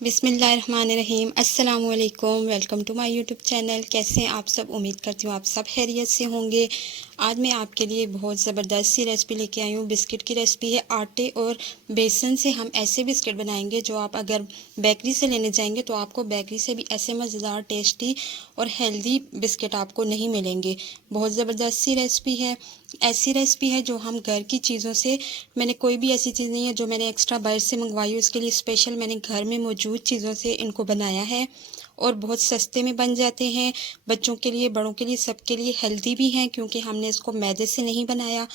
बिस्मिल्लाहिर्रहमानिर्रहीम। अस्सलामुअलैकुम। Welcome to my YouTube channel. कैसे हैं आप सब? उम्मीद करती हूँ आप सब खैरियत से होंगे। आज मैं आपके लिए बहुत ज़बरदस्त सी रेसिपी लेके आई हूँ। बिस्किट की रेसिपी है। आटे और बेसन से हम ऐसे बिस्किट बनाएंगे जो आप अगर बेकरी से लेने जाएंगे तो आपको बेकरी से भी ऐसे मज़ेदार, टेस्टी और हेल्दी बिस्किट आपको नहीं मिलेंगे। बहुत ज़बरदस्त सी रेसिपी है। ऐसी रेसिपी है जो हम घर की चीज़ों से, मैंने कोई भी ऐसी चीज़ नहीं है जो मैंने एक्स्ट्रा बाहर से मंगवाई हो। उसके लिए स्पेशल मैंने घर में मौजूद चीज़ों से इनको बनाया है और बहुत सस्ते में बन जाते हैं। बच्चों के लिए, बड़ों के लिए, सबके लिए हेल्दी भी हैं क्योंकि हमने इसको मैदे से नहीं बनाया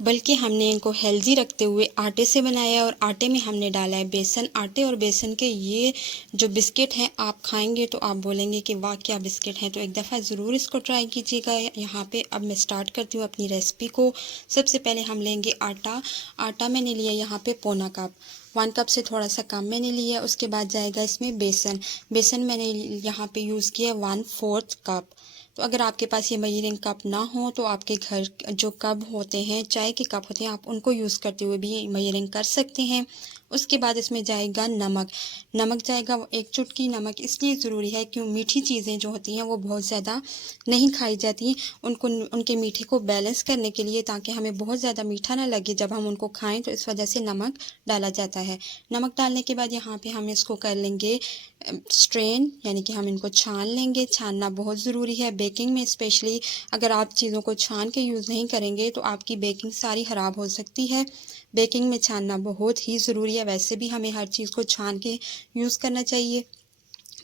बल्कि हमने इनको हेल्दी रखते हुए आटे से बनाया और आटे में हमने डाला है बेसन। आटे और बेसन के ये जो बिस्किट हैं आप खाएंगे तो आप बोलेंगे कि वाह क्या बिस्किट हैं। तो एक दफ़ा ज़रूर इसको ट्राई कीजिएगा। यहाँ पे अब मैं स्टार्ट करती हूँ अपनी रेसिपी को। सबसे पहले हम लेंगे आटा। आटा मैंने लिया यहाँ पे पौना कप, 1 कप से थोड़ा सा कम मैंने लिया। उसके बाद जाएगा इसमें बेसन। बेसन मैंने यहाँ पे यूज़ किया 1/4 कप। तो अगर आपके पास ये मेजरिंग कप ना हो तो आपके घर जो कप होते हैं, चाय के कप होते हैं, आप उनको यूज़ करते हुए भी मेजरिंग कर सकते हैं। उसके बाद इसमें जाएगा नमक। नमक जाएगा 1 चुटकी। नमक इसलिए ज़रूरी है क्यों मीठी चीज़ें जो होती हैं वो बहुत ज़्यादा नहीं खाई जाती, उनको उनके मीठे को बैलेंस करने के लिए, ताकि हमें बहुत ज़्यादा मीठा ना लगे जब हम उनको खाएं, तो इस वजह से नमक डाला जाता है। नमक डालने के बाद यहाँ पे हम इसको कर लेंगे स्ट्रेन, यानी कि हम इनको छान लेंगे। छानना बहुत ज़रूरी है बेकिंग में स्पेशली। अगर आप चीज़ों को छान के यूज़ नहीं करेंगे तो आपकी बेकिंग सारी ख़राब हो सकती है। बेकिंग में छानना बहुत ही ज़रूरी है। वैसे भी हमें हर चीज़ को छान के यूज़ करना चाहिए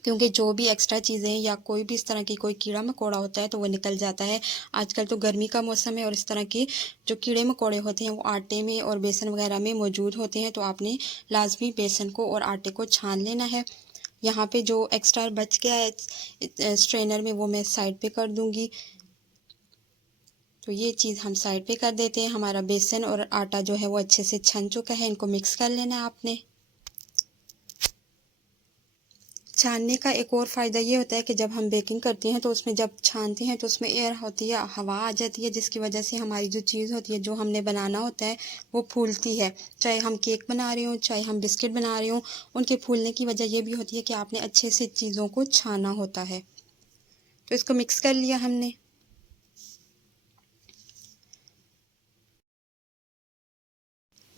क्योंकि जो भी एक्स्ट्रा चीज़ें या कोई भी इस तरह की कोई कीड़ा मकोड़ा होता है तो वो निकल जाता है। आजकल तो गर्मी का मौसम है और इस तरह के जो कीड़े मकोड़े होते हैं वो आटे में और बेसन वगैरह में मौजूद होते हैं। तो आपने लाजमी बेसन को और आटे को छान लेना है। यहाँ पे जो एक्स्ट्रा बच गया है स्ट्रेनर में वो मैं साइड पे कर दूंगी। तो ये चीज़ हम साइड पे कर देते हैं। हमारा बेसन और आटा जो है वो अच्छे से छन चुका है। इनको मिक्स कर लेना है आपने। छानने का एक और फ़ायदा ये होता है कि जब हम बेकिंग करते हैं तो उसमें जब छानते हैं तो उसमें एयर होती है, हवा आ जाती है, जिसकी वजह से हमारी जो चीज़ होती है जो हमने बनाना होता है वो फूलती है। चाहे हम केक बना रहे हों, चाहे हम बिस्किट बना रहे हों, उनके फूलने की वजह ये भी होती है कि आपने अच्छे से चीज़ों को छाना होता है। तो इसको मिक्स कर लिया हमने।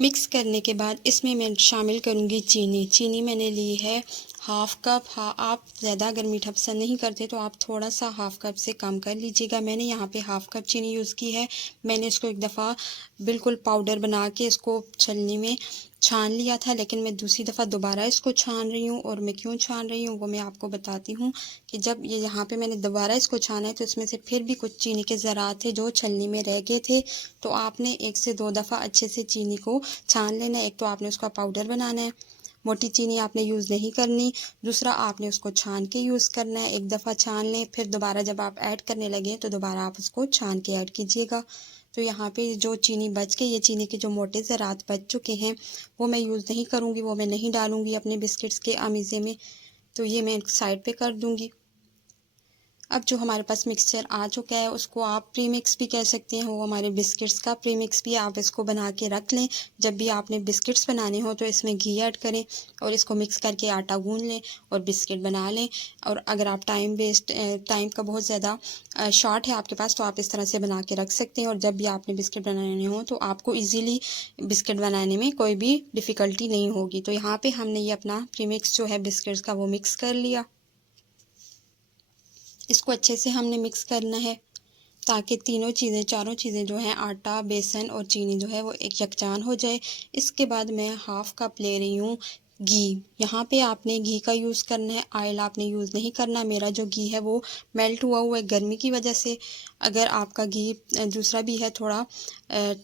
मिक्स करने के बाद इसमें मैं शामिल करूँगी चीनी। चीनी मैंने ली है 1/2 कप। हाँ, आप ज़्यादा अगर मीठा पसंद नहीं करते तो आप थोड़ा सा 1/2 कप से कम कर लीजिएगा। मैंने यहाँ पे 1/2 कप चीनी यूज़ की है। मैंने इसको एक दफ़ा बिल्कुल पाउडर बना के इसको छलनी में छान लिया था, लेकिन मैं दूसरी दफ़ा दोबारा इसको छान रही हूँ। और मैं क्यों छान रही हूँ वो मैं आपको बताती हूँ कि जब ये यहाँ पे मैंने दोबारा इसको छाना है तो इसमें से फिर भी कुछ चीनी के ज़रात थे जो छलनी में रह गए थे। तो आपने 1 से 2 दफ़ा अच्छे से चीनी को छान लेना है। एक तो आपने उसका पाउडर बनाना है, मोटी चीनी आपने यूज़ नहीं करनी। दूसरा आपने उसको छान के यूज़ करना है। एक दफ़ा छान लें, फिर दोबारा जब आप ऐड करने लगें तो दोबारा आप उसको छान के ऐड कीजिएगा। तो यहाँ पे जो चीनी बच गई, ये चीनी के जो मोटे ज़रात बच चुके हैं वो मैं यूज़ नहीं करूँगी, वो मैं नहीं डालूँगी अपने बिस्किट्स के अमीज़े में। तो ये मैं साइड पे कर दूँगी। अब जो हमारे पास मिक्सचर आ चुका है उसको आप प्री मिक्स भी कह सकते हैं, वो हमारे बिस्किट्स का प्री मिक्स भी आप इसको बना के रख लें। जब भी आपने बिस्किट्स बनाने हो तो इसमें घी ऐड करें और इसको मिक्स करके आटा गूंद लें और बिस्किट बना लें। और अगर आप टाइम का बहुत ज़्यादा शॉर्ट है आपके पास तो आप इस तरह से बना के रख सकते हैं। और जब भी आपने बिस्किट बनाने हो तो आपको ईज़िली बिस्किट बनाने में कोई भी डिफ़िकल्टी नहीं होगी। तो यहाँ पर हमने ये अपना प्री मिक्स जो है बिस्किट्स का वो मिक्स कर लिया। इसको अच्छे से हमने मिक्स करना है ताकि तीनों चीज़ें, चारों चीज़ें जो हैं, आटा, बेसन और चीनी जो है वो एक यकजान हो जाए। इसके बाद मैं 1/2 कप ले रही हूँ घी। यहाँ पे आपने घी का यूज़ करना है, ऑयल आपने यूज़ नहीं करना। मेरा जो घी है वो मेल्ट हुआ हुआ है गर्मी की वजह से। अगर आपका घी दूसरा भी है थोड़ा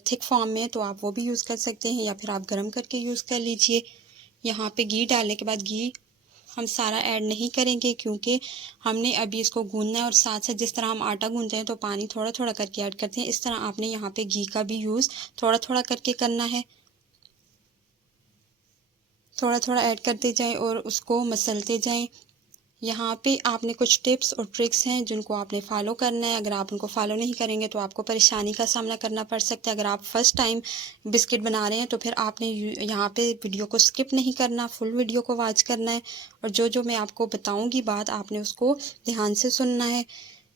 थिक फॉर्म में तो आप वो भी यूज़ कर सकते हैं या फिर आप गर्म करके यूज़ कर लीजिए। यहाँ पे घी डालने के बाद घी हम सारा ऐड नहीं करेंगे क्योंकि हमने अभी इसको गूंदना है। और साथ साथ जिस तरह हम आटा गूंदते हैं तो पानी थोड़ा थोड़ा करके ऐड करते हैं, इस तरह आपने यहाँ पे घी का भी यूज़ थोड़ा थोड़ा करके करना है। थोड़ा थोड़ा ऐड करते जाएं और उसको मसलते जाएं। यहाँ पे आपने कुछ टिप्स और ट्रिक्स हैं जिनको आपने फॉलो करना है। अगर आप उनको फॉलो नहीं करेंगे तो आपको परेशानी का सामना करना पड़ सकता है। अगर आप फर्स्ट टाइम बिस्किट बना रहे हैं तो फिर आपने यहाँ पे वीडियो को स्किप नहीं करना, फुल वीडियो को वॉच करना है और जो जो मैं आपको बताऊँगी बात आपने उसको ध्यान से सुनना है।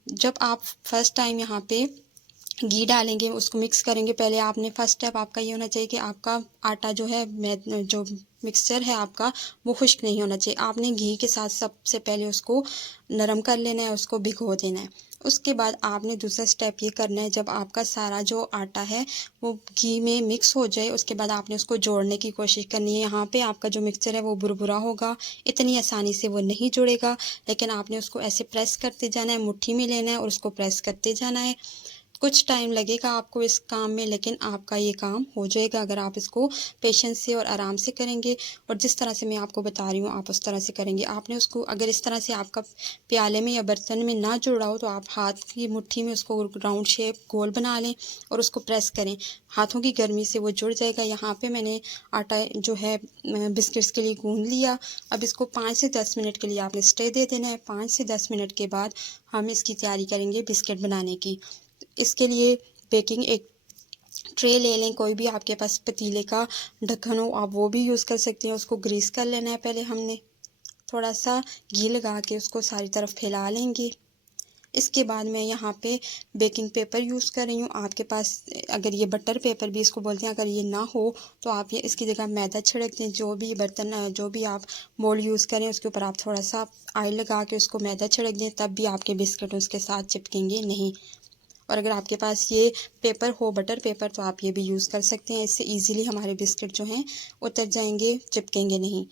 जब आप फर्स्ट टाइम यहाँ पे घी डालेंगे, उसको मिक्स करेंगे, पहले आपने फर्स्ट स्टेप आपका ये होना चाहिए कि आपका आटा जो है जो मिक्सचर है आपका वो खुश्क नहीं होना चाहिए। आपने घी के साथ सबसे पहले उसको नरम कर लेना है, उसको भिगो देना है। उसके बाद आपने दूसरा स्टेप ये करना है, जब आपका सारा जो आटा है वो घी में मिक्स हो जाए उसके बाद आपने उसको जोड़ने की कोशिश करनी है। यहाँ पे आपका जो मिक्सचर है वो बुरबुरा होगा, इतनी आसानी से वो नहीं जुड़ेगा, लेकिन आपने उसको ऐसे प्रेस करते जाना है, मुट्ठी में लेना है और उसको प्रेस करते जाना है। कुछ टाइम लगेगा आपको इस काम में, लेकिन आपका ये काम हो जाएगा अगर आप इसको पेशेंस से और आराम से करेंगे और जिस तरह से मैं आपको बता रही हूँ आप उस तरह से करेंगे। आपने उसको अगर इस तरह से आपका प्याले में या बर्तन में ना जुड़ रहा हो तो आप हाथ की मुट्ठी में उसको राउंड शेप गोल बना लें और उसको प्रेस करें। हाथों की गर्मी से वो जुड़ जाएगा। यहाँ पे मैंने आटा जो है बिस्किट्स के लिए गूंद लिया। अब इसको 5 से 10 मिनट के लिए आपने स्टे दे देना है। 5 से 10 मिनट के बाद हम इसकी तैयारी करेंगे बिस्किट बनाने की। इसके लिए बेकिंग एक ट्रे ले लें, कोई भी आपके पास पतीले का ढक्कन हो आप वो भी यूज़ कर सकते हैं। उसको ग्रीस कर लेना है, पहले हमने थोड़ा सा घी लगा के उसको सारी तरफ फैला लेंगे। इसके बाद मैं यहाँ पे बेकिंग पेपर यूज़ कर रही हूँ। आपके पास अगर ये बटर पेपर भी इसको बोलते हैं, अगर ये ना हो तो आप ये इसकी जगह मैदा छिड़क दें। जो भी बर्तन जो भी आप मोल्ड यूज़ करें उसके ऊपर आप थोड़ा सा ऑयल लगा के उसको मैदा छिड़क दें, तब भी आपके बिस्किट उसके साथ चिपकेंगे नहीं। और अगर आपके पास ये पेपर हो बटर पेपर तो आप ये भी यूज़ कर सकते हैं। इससे इजीली हमारे बिस्किट जो हैं उतर जाएंगे, चिपकेंगे नहीं।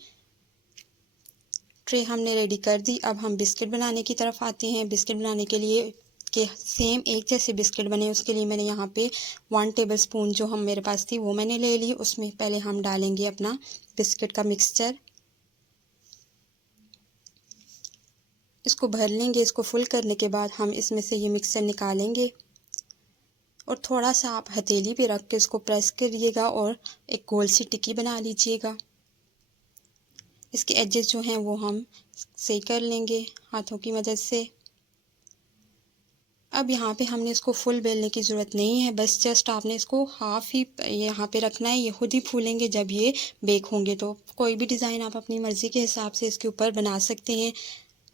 ट्रे हमने रेडी कर दी। अब हम बिस्किट बनाने की तरफ आते हैं। बिस्किट बनाने के लिए के सेम एक जैसे बिस्किट बने उसके लिए मैंने यहाँ पे 1 टेबलस्पून जो हम मेरे पास थी वो मैंने ले ली। उसमें पहले हम डालेंगे अपना बिस्किट का मिक्सचर, इसको भर लेंगे। इसको फुल करने के बाद हम इसमें से ये मिक्सचर निकालेंगे और थोड़ा सा आप हथेली पे रख के इसको प्रेस करिएगा और एक गोल सी टिक्की बना लीजिएगा। इसके एजेस जो हैं वो हम सही कर लेंगे हाथों की मदद से। अब यहाँ पे हमने इसको फुल बेलने की ज़रूरत नहीं है, बस जस्ट आपने इसको हाफ ही यहाँ पे रखना है। ये खुद ही फूलेंगे जब ये बेक होंगे। तो कोई भी डिज़ाइन आप अपनी मर्ज़ी के हिसाब से इसके ऊपर बना सकते हैं।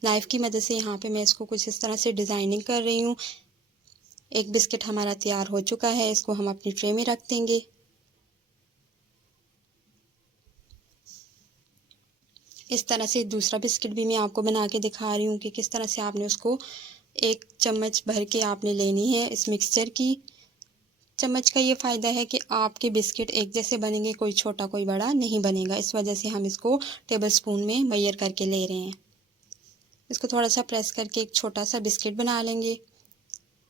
नाइफ़ की मदद से यहाँ पे मैं इसको कुछ इस तरह से डिज़ाइनिंग कर रही हूँ। एक बिस्किट हमारा तैयार हो चुका है, इसको हम अपनी ट्रे में रख देंगे। इस तरह से दूसरा बिस्किट भी मैं आपको बना के दिखा रही हूँ कि किस तरह से आपने उसको एक चम्मच भर के आपने लेनी है इस मिक्सचर की। चम्मच का ये फ़ायदा है कि आपके बिस्किट एक जैसे बनेंगे, कोई छोटा कोई बड़ा नहीं बनेगा। इस वजह से हम इसको टेबलस्पून में मेजर करके ले रहे हैं। इसको थोड़ा सा प्रेस करके एक छोटा सा बिस्किट बना लेंगे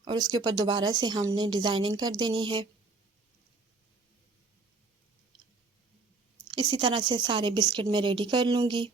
और उसके ऊपर दोबारा से हमने डिज़ाइनिंग कर देनी है। इसी तरह से सारे बिस्किट मैं रेडी कर लूँगी।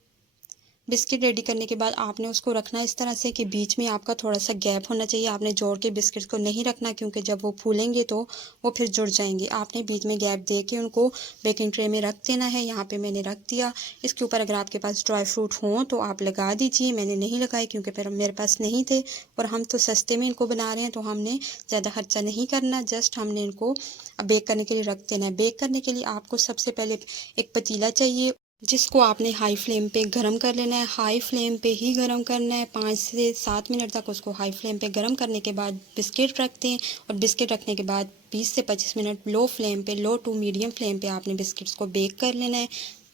बिस्किट रेडी करने के बाद आपने उसको रखना इस तरह से कि बीच में आपका थोड़ा सा गैप होना चाहिए। आपने जोड़ के बिस्किट को नहीं रखना क्योंकि जब वो फूलेंगे तो वो फिर जुड़ जाएंगे। आपने बीच में गैप दे के उनको बेकिंग ट्रे में रख देना है। यहाँ पे मैंने रख दिया। इसके ऊपर अगर आपके पास ड्राई फ्रूट हों तो आप लगा दीजिए। मैंने नहीं लगाए क्योंकि फिर मेरे पास नहीं थे और हम तो सस्ते में इनको बना रहे हैं तो हमने ज़्यादा खर्चा नहीं करना। जस्ट हमने इनको बेक करने के लिए रख देना है। बेक करने के लिए आपको सबसे पहले एक पतीला चाहिए जिसको आपने हाई फ्लेम पे गरम कर लेना है। हाई फ्लेम पे ही गरम करना है। 5 से 7 मिनट तक उसको हाई फ्लेम पे गरम करने के बाद बिस्किट रख दें और बिस्किट रखने के बाद 20 से 25 मिनट लो फ्लेम पे, लो टू मीडियम फ्लेम पे आपने बिस्किट्स को बेक कर लेना है।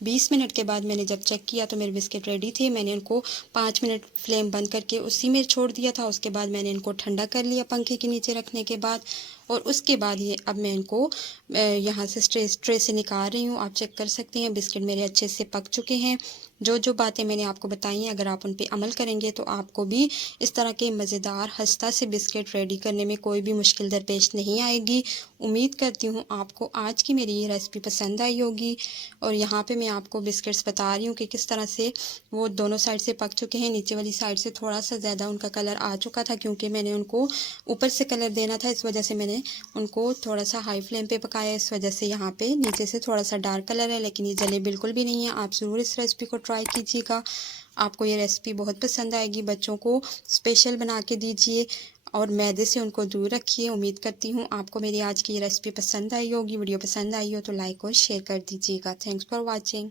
20 मिनट के बाद मैंने जब चेक किया तो मेरे बिस्किट रेडी थे। मैंने उनको 5 मिनट फ्लेम बंद करके उसी में छोड़ दिया था। उसके बाद मैंने इनको ठंडा कर लिया पंखे के नीचे रखने के बाद और उसके बाद ये अब मैं इनको यहाँ से ट्रे से निकाल रही हूँ। आप चेक कर सकते हैं बिस्किट मेरे अच्छे से पक चुके हैं। जो जो बातें मैंने आपको बताई हैं अगर आप उन पे अमल करेंगे तो आपको भी इस तरह के मज़ेदार खस्ता से बिस्किट रेडी करने में कोई भी मुश्किल दरपेश नहीं आएगी। उम्मीद करती हूँ आपको आज की मेरी ये रेसिपी पसंद आई होगी। और यहाँ पे मैं आपको बिस्किट्स बता रही हूँ कि किस तरह से वो दोनों साइड से पक चुके हैं। नीचे वाली साइड से थोड़ा सा ज़्यादा उनका कलर आ चुका था क्योंकि मैंने उनको ऊपर से कलर देना था, इस वजह से मैंने मैंने उनको थोड़ा सा हाई फ्लेम पे पकाया, इस वजह से यहाँ पे नीचे से थोड़ा सा डार्क कलर है, लेकिन ये जले बिल्कुल भी नहीं है। आप ज़रूर इस रेसिपी को ट्राई कीजिएगा, आपको ये रेसिपी बहुत पसंद आएगी। बच्चों को स्पेशल बना के दीजिए और मैदे से उनको दूर रखिए। उम्मीद करती हूँ आपको मेरी आज की ये रेसिपी पसंद आई होगी। वीडियो पसंद आई हो तो लाइक और शेयर कर दीजिएगा। Thanks for watching.